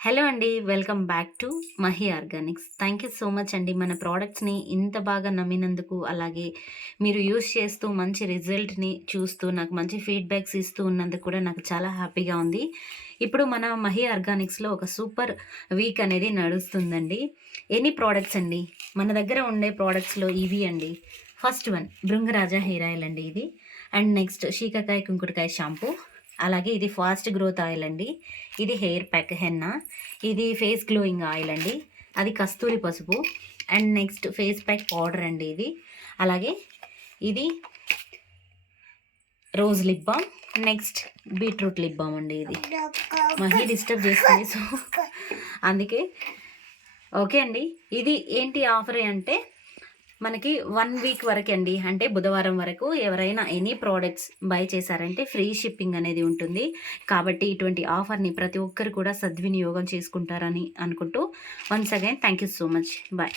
Hello అండి. Welcome back to Mahi Organics. Thank you so much అండి. మన ప్రోడక్ట్స్‌ని ఇంత బాగా నమ్మినందుకు, అలాగే మీరు యూజ్ చేస్తూ మంచి రిజల్ట్‌ని చూస్తూ, నాకు మంచి ఫీడ్‌బ్యాక్స్ ఇస్తూ ఉన్నందుకు కూడా నాకు చాలా హ్యాపీగా ఉంది. ఇప్పుడు మన మహి ఆర్గానిక్స్‌లో ఒక సూపర్ వీక్ అనేది నడుస్తుందండి. ఎనీ ప్రోడక్ట్స్ అండి. మన దగ్గర ఉండే ప్రోడక్ట్స్‌లో ఇవి అండి. First one Bhringraja hair oil అండి ఇది. అండ్ నెక్స్ట్ శీకాకాయ కుంకుడుకాయ షాంపూ. అలాగే ఇది ఫాస్ట్ గ్రోత్ ఆయిల్ అండి. ఇది హెయిర్ ప్యాక్ హెన్నా. ఇది ఫేస్ గ్లోయింగ్ ఆయిల్ అండి. అది కస్తూరి పసుపు. And next face pack powder అండి ఇది. అలాగే ఇది rose lip balm. Next beetroot lip balm అండి ఇది. మహి డిస్టర్బ్ చేస్తుంది, సో అందుకే ఓకే అండి. ఇది ఏంటి ఆఫర్ అంటే మనకి 1 వీక్ వరకే అండి. అంటే బుధవారం వరకు ఎవరైనా ఎనీ ప్రోడక్ట్స్ బై చేశారంటే ఫ్రీ షిప్పింగ్ అనేది ఉంటుంది. కాబట్టి ఇటువంటి ఆఫర్‌ని ప్రతి ఒక్కరు కూడా సద్వినియోగం చేసుకుంటారని అనుకుంటూ once again thank you so much. Bye.